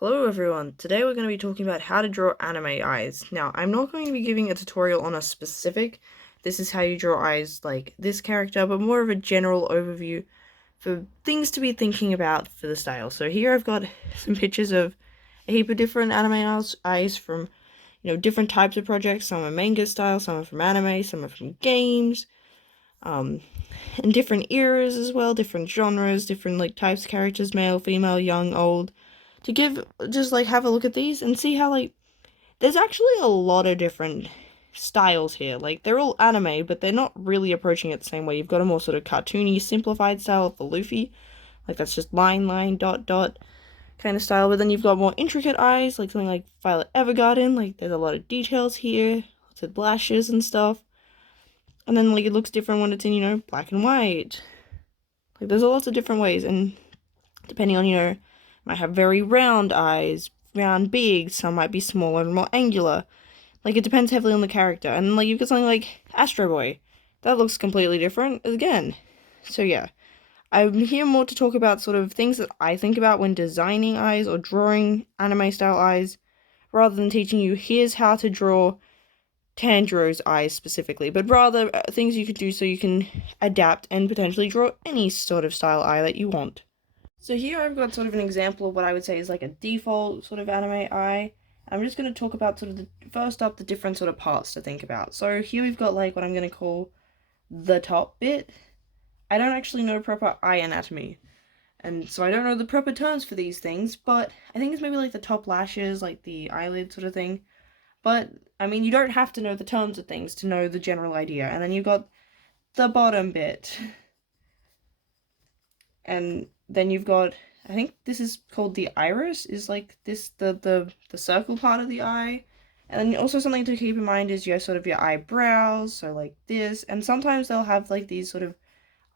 Hello everyone, today we're going to be talking about how to draw anime eyes. Now, I'm not going to be giving a tutorial on a specific, this is how you draw eyes like this character, but more of a general overview for things to be thinking about for the style. So here I've got some pictures of a heap of different anime eyes from, different types of projects. Some are manga style, some are from anime, some are from games, um, and different eras as well, different genres, different types of characters, male, female, young, old, to have a look at these and see how there's actually a lot of different styles here. They're all anime, but they're not really approaching it the same way. You've got a more sort of cartoony, simplified style for Luffy, that's just line, dot, dot kind of style. But then you've got more intricate eyes, like something like Violet Evergarden. There's a lot of details here, lots of lashes and stuff. And then it looks different when it's in black and white. There's lots of different ways, and depending on might have very round eyes, round big, some might be smaller and more angular. It depends heavily on the character. And you've got something like Astro Boy. That looks completely different again. So yeah. I'm here more to talk about sort of things that I think about when designing eyes or drawing anime style eyes, rather than teaching you here's how to draw Tanjiro's eyes specifically, but rather things you could do so you can adapt and potentially draw any sort of style eye that you want. So here I've got sort of an example of what I would say is a default sort of anime eye. I'm just going to talk about sort of first up the different sort of parts to think about. So here we've got what I'm going to call the top bit. I don't actually know proper eye anatomy, and so I don't know the proper terms for these things, but I think it's maybe the top lashes, the eyelid sort of thing. But, I mean, you don't have to know the terms of things to know the general idea. And then you've got the bottom bit. And then you've got, I think this is called the iris, is this, the circle part of the eye. And then also something to keep in mind is your sort of your eyebrows, so this. And sometimes they'll have these sort of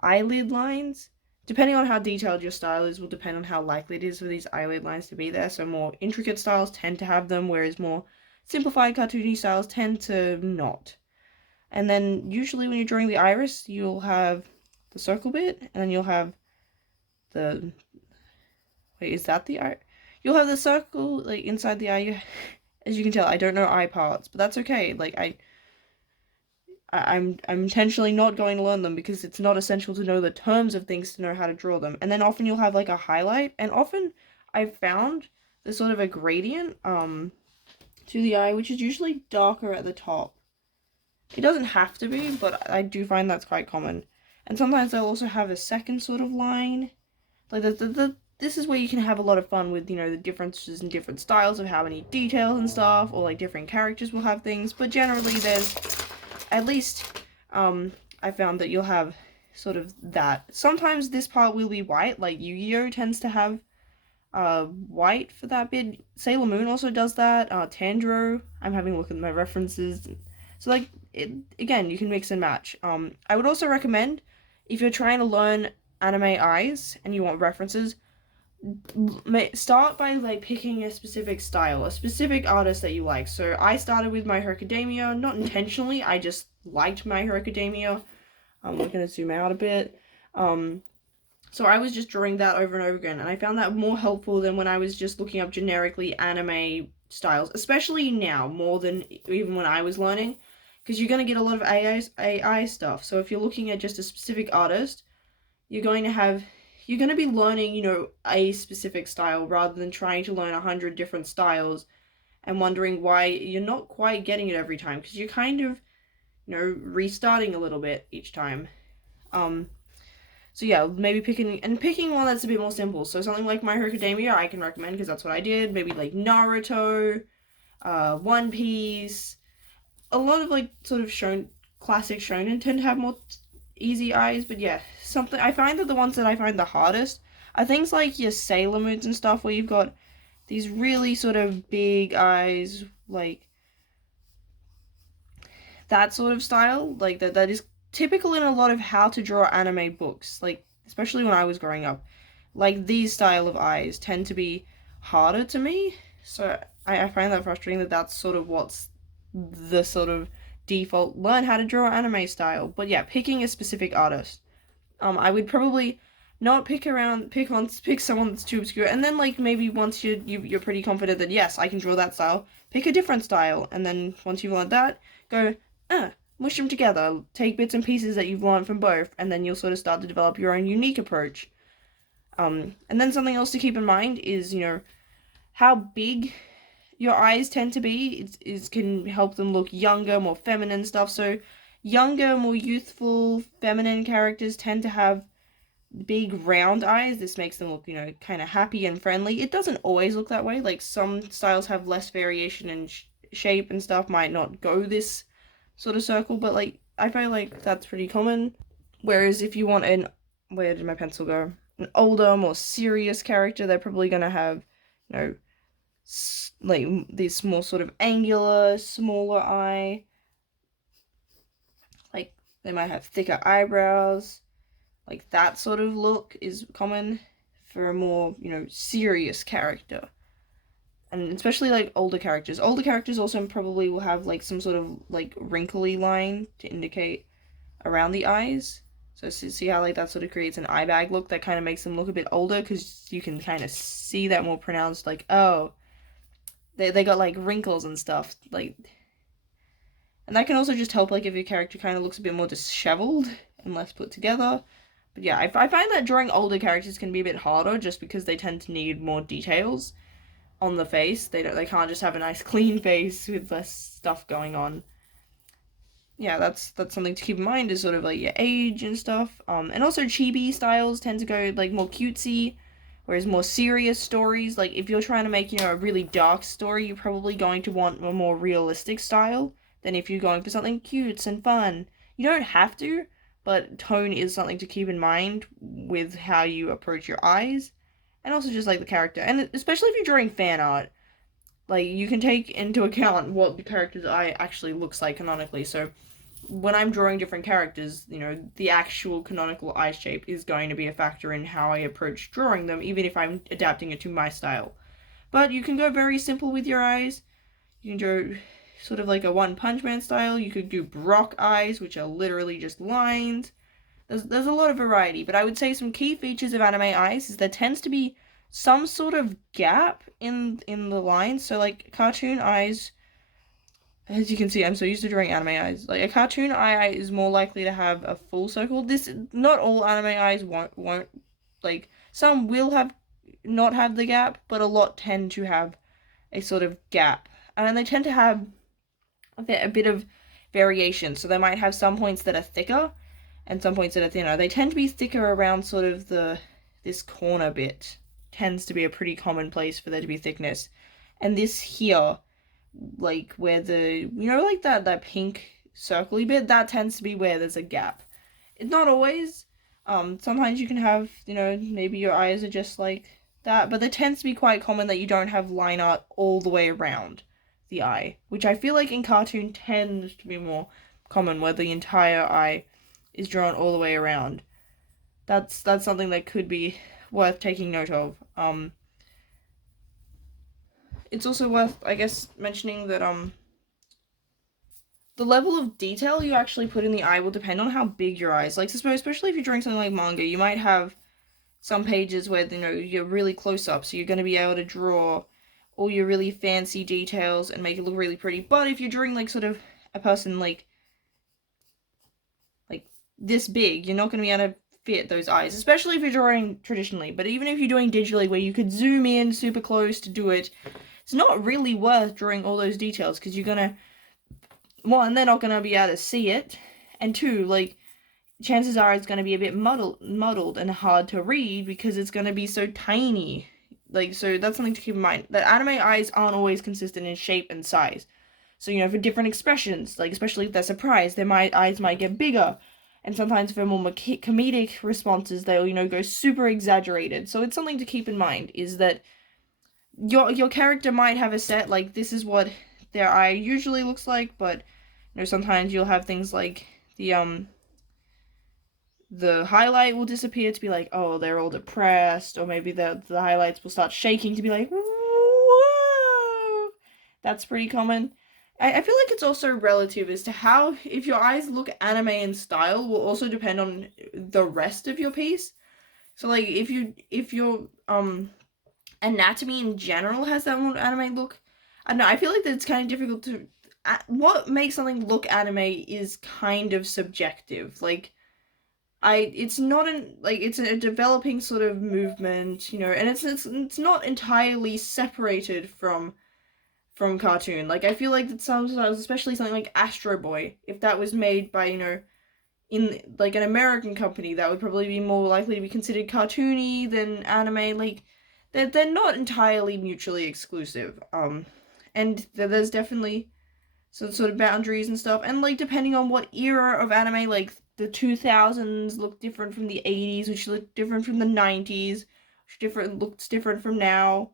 eyelid lines. Depending on how detailed your style is will depend on how likely it is for these eyelid lines to be there. So more intricate styles tend to have them, whereas more simplified cartoony styles tend to not. And then usually when you're drawing the iris, you'll have the circle bit, and then you'll have the... Wait, is that the eye? You'll have the circle, inside the eye. As you can tell, I don't know eye parts, but that's okay. I'm intentionally not going to learn them because it's not essential to know the terms of things to know how to draw them. And then often you'll have a highlight, and often I've found there's sort of a gradient to the eye, which is usually darker at the top. It doesn't have to be, but I do find that's quite common. And sometimes they'll also have a second sort of line. This is where you can have a lot of fun with, the differences in different styles of how many details and stuff, or different characters will have things. But generally there's, at least, I found that you'll have sort of that. Sometimes this part will be white, like Yu-Gi-Oh! Tends to have white for that bit. Sailor Moon also does that. Tanjiro, I'm having a look at my references. So again, you can mix and match. I would also recommend, if you're trying to learn anime eyes and you want references, start by picking a specific style, a specific artist that you like. So I started with My Hero Academia, not intentionally, I just liked My Hero Academia. We're gonna zoom out a bit. So I was just drawing that over and over again, and I found that more helpful than when I was just looking up generically anime styles, especially now, more than even when I was learning, because you're going to get a lot of AI stuff. So if you're looking at just a specific artist, you're going to be learning, a specific style rather than trying to learn 100 different styles and wondering why you're not quite getting it every time, because you're kind of, restarting a little bit each time. So yeah, maybe picking one that's a bit more simple. So something like My Hero Academia I can recommend because that's what I did. Maybe Naruto, One Piece. A lot of sort of classic shonen tend to have more easy eyes, but yeah, I find that the ones that I find the hardest are things like your Sailor Moons and stuff, where you've got these really sort of big eyes, that sort of style, that is typical in a lot of how to draw anime books, especially when I was growing up. These style of eyes tend to be harder to me, so I find that frustrating that that's sort of what's the sort of default learn how to draw anime style. But yeah, picking a specific artist. I would probably Not pick someone that's too obscure, and then like maybe once you're pretty confident that yes, I can draw that style, pick a different style, and then once you've learned that, go mush them together, take bits and pieces that you've learned from both, and then you'll sort of start to develop your own unique approach. And then something else to keep in mind is, how big your eyes tend to be. It can help them look younger, more feminine stuff. So younger, more youthful, feminine characters tend to have big round eyes. This makes them look, kind of happy and friendly. It doesn't always look that way. Like some styles have less variation in shape and stuff, might not go this sort of circle, but like I feel like that's pretty common. Whereas if you want where did my pencil go? An older, more serious character, they're probably gonna have, like this more sort of angular, smaller eye. Like they might have thicker eyebrows. Like that sort of look is common for a more, serious character. And especially like older characters. Older characters also probably will have like some sort of like wrinkly line to indicate around the eyes. So see how like that sort of creates an eye bag look that kind of makes them look a bit older, because you can kind of see that more pronounced, like, oh, they got like wrinkles and stuff, like, and that can also just help like if your character kind of looks a bit more disheveled and less put together. But yeah, I find that drawing older characters can be a bit harder just because they tend to need more details on the face. They can't just have a nice clean face with less stuff going on. Yeah, that's something to keep in mind, is sort of like your age and stuff. And also chibi styles tend to go like more cutesy, whereas more serious stories, like if you're trying to make, a really dark story, you're probably going to want a more realistic style than if you're going for something cute and fun. You don't have to, but tone is something to keep in mind with how you approach your eyes, and also just like the character. And especially if you're drawing fan art, like you can take into account what the character's eye actually looks like canonically. So when I'm drawing different characters, the actual canonical eye shape is going to be a factor in how I approach drawing them, even if I'm adapting it to my style. But you can go very simple with your eyes. You can draw sort of like a One Punch Man style. You could do Brock eyes, which are literally just lines. There's a lot of variety, but I would say some key features of anime eyes is there tends to be some sort of gap in the lines. So like cartoon eyes, as you can see, I'm so used to drawing anime eyes. Like a cartoon eye is more likely to have a full circle. Not all anime eyes won't like, some will not have the gap, but a lot tend to have a sort of gap, and they tend to have a bit of variation. So they might have some points that are thicker and some points that are thinner. They tend to be thicker around sort of this corner bit. Tends to be a pretty common place for there to be thickness. And this here, like where like that pink circly bit, that tends to be where there's a gap. It's not always. Sometimes you can have, maybe your eyes are just like that, but it tends to be quite common that you don't have line art all the way around the eye, which I feel like in cartoon tends to be more common, where the entire eye is drawn all the way around. That's something that could be worth taking note of. It's also worth, I guess, mentioning that the level of detail you actually put in the eye will depend on how big your eye is. Like, especially if you're drawing something like manga, you might have some pages where, you're really close up, so you're going to be able to draw all your really fancy details and make it look really pretty. But if you're drawing, like, sort of a person, like this big, you're not going to be able to fit those eyes, especially if you're drawing traditionally. But even if you're doing digitally, where you could zoom in super close to do it, it's not really worth drawing all those details, because you're gonna, one, they're not gonna be able to see it, and two, like, chances are it's gonna be a bit muddled and hard to read because it's gonna be so tiny. Like, so that's something to keep in mind. That anime eyes aren't always consistent in shape and size. So, for different expressions, like especially if they're surprised, eyes might get bigger. And sometimes for more comedic responses, they'll, go super exaggerated. So it's something to keep in mind, is that your character might have a set, like, this is what their eye usually looks like, but, sometimes you'll have things like the highlight will disappear to be like, oh, they're all depressed, or maybe the highlights will start shaking to be like, whoa! That's pretty common. I feel like it's also relative as to how, if your eyes look anime in style, will also depend on the rest of your piece. So like if your anatomy in general has that more anime look, I don't know. I feel like that it's kind of difficult to. What makes something look anime is kind of subjective. Like it's not an like it's a developing sort of movement, and it's not entirely separated from cartoon. Like I feel like that sometimes, especially something like Astro Boy, if that was made by in like an American company, that would probably be more likely to be considered cartoony than anime. Like they're not entirely mutually exclusive. And there's definitely some sort of boundaries and stuff. And like depending on what era of anime, like the 2000s look different from the 80s, which look different from the 90s, which looks different from now.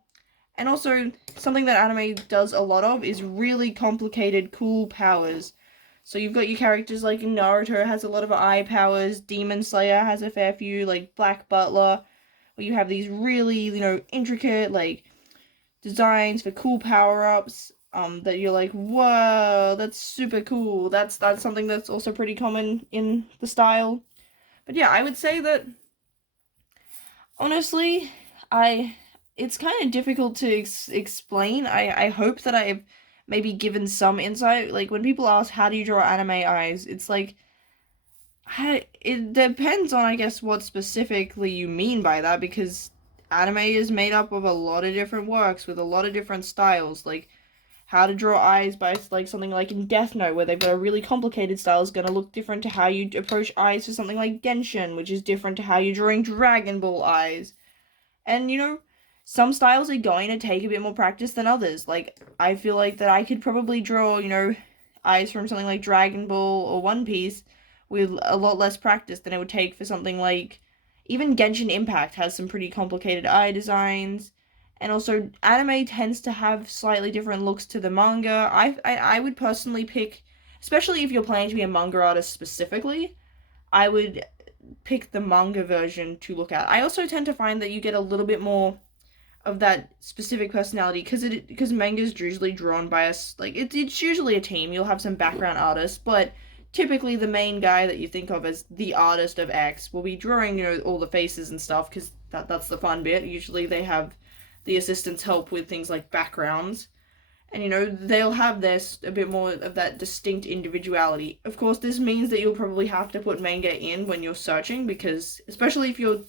And also, something that anime does a lot of is really complicated, cool powers. So you've got your characters like Naruto has a lot of eye powers, Demon Slayer has a fair few, like Black Butler, where you have these really, intricate, like, designs for cool power-ups, that you're like, whoa, that's super cool. That's something that's also pretty common in the style. But yeah, I would say that honestly, I it's kind of difficult to explain. I hope that I've maybe given some insight. Like when people ask how do you draw anime eyes, it's like it depends on I guess what specifically you mean by that, because anime is made up of a lot of different works with a lot of different styles. Like how to draw eyes by like something like in Death Note, where they've got a really complicated style, is going to look different to how you approach eyes for something like Genshin, which is different to how you're drawing Dragon Ball eyes. And some styles are going to take a bit more practice than others. Like I feel like that I could probably draw, eyes from something like Dragon Ball or One Piece with a lot less practice than it would take for something like even Genshin Impact has some pretty complicated eye designs. And also anime tends to have slightly different looks to the manga. I would personally pick, especially if you're planning to be a manga artist specifically, I would pick the manga version to look at. I also tend to find that you get a little bit more of that specific personality because manga is usually drawn by us. Like it's usually a team. You'll have some background artists, but typically the main guy that you think of as the artist of X will be drawing all the faces and stuff, because that's the fun bit. Usually they have the assistants help with things like backgrounds, and they'll have this a bit more of that distinct individuality. Of course, this means that you'll probably have to put manga in when you're searching, because especially if you're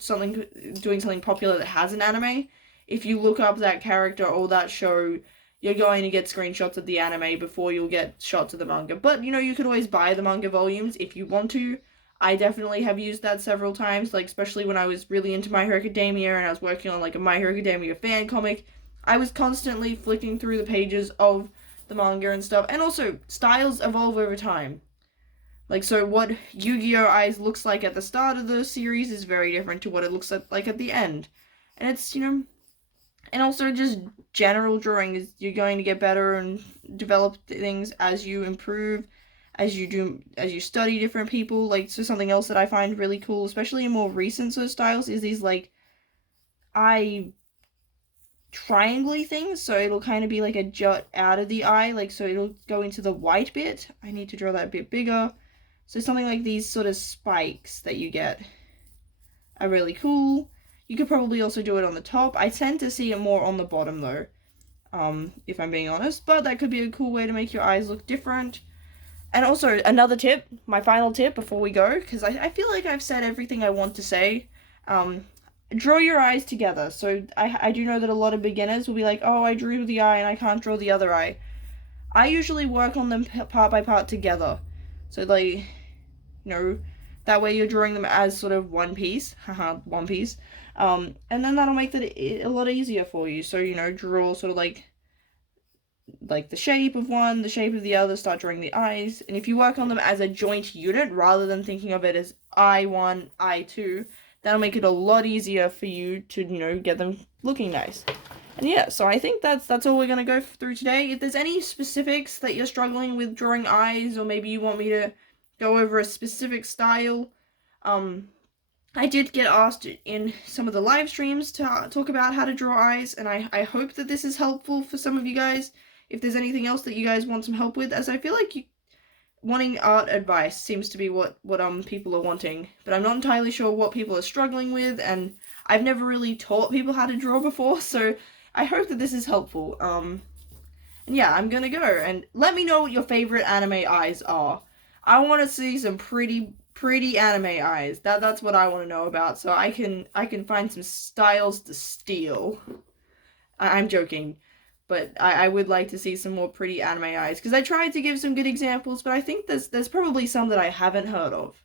doing something popular that has an anime, if you look up that character or that show, you're going to get screenshots of the anime before you'll get shots of the manga. But you could always buy the manga volumes if you want to. I definitely have used that several times, like especially when I was really into My Hero Academia and I was working on like a My Hero Academia fan comic. I was constantly flicking through the pages of the manga and stuff. And also, styles evolve over time. Like, so what Yu-Gi-Oh! Eyes looks like at the start of the series is very different to what it looks like at the end. And it's, and also just general drawing is you're going to get better and develop things as you improve, as you study different people. Like, so something else that I find really cool, especially in more recent sort of styles, is these like eye triangle things. So it'll kind of be like a jut out of the eye, like so it'll go into the white bit. I need to draw that a bit bigger. So something like these sort of spikes that you get are really cool. You could probably also do it on the top. I tend to see it more on the bottom though, if I'm being honest, but that could be a cool way to make your eyes look different. And also another tip, my final tip before we go, because I feel like I've said everything I want to say. Draw your eyes together. So I do know that a lot of beginners will be like, oh, I drew the eye and I can't draw the other eye. I usually work on them part by part together. So like, that way you're drawing them as sort of one piece. Haha, one piece. And then that'll make that a lot easier for you. So, draw sort of like the shape of one, the shape of the other, start drawing the eyes. And if you work on them as a joint unit rather than thinking of it as eye one, eye two, that'll make it a lot easier for you to, get them looking nice. And yeah, so I think that's all we're going to go through today. If there's any specifics that you're struggling with drawing eyes, or maybe you want me to go over a specific style, I did get asked in some of the live streams to talk about how to draw eyes, and I hope that this is helpful for some of you guys. If there's anything else that you guys want some help with, as I feel like wanting art advice seems to be what people are wanting, but I'm not entirely sure what people are struggling with, and I've never really taught people how to draw before, so I hope that this is helpful. And yeah, I'm gonna go, and let me know what your favorite anime eyes are. I want to see some pretty anime eyes. That's what I want to know about, so I can find some styles to steal. I'm joking, but I would like to see some more pretty anime eyes because I tried to give some good examples, but I think there's probably some that I haven't heard of.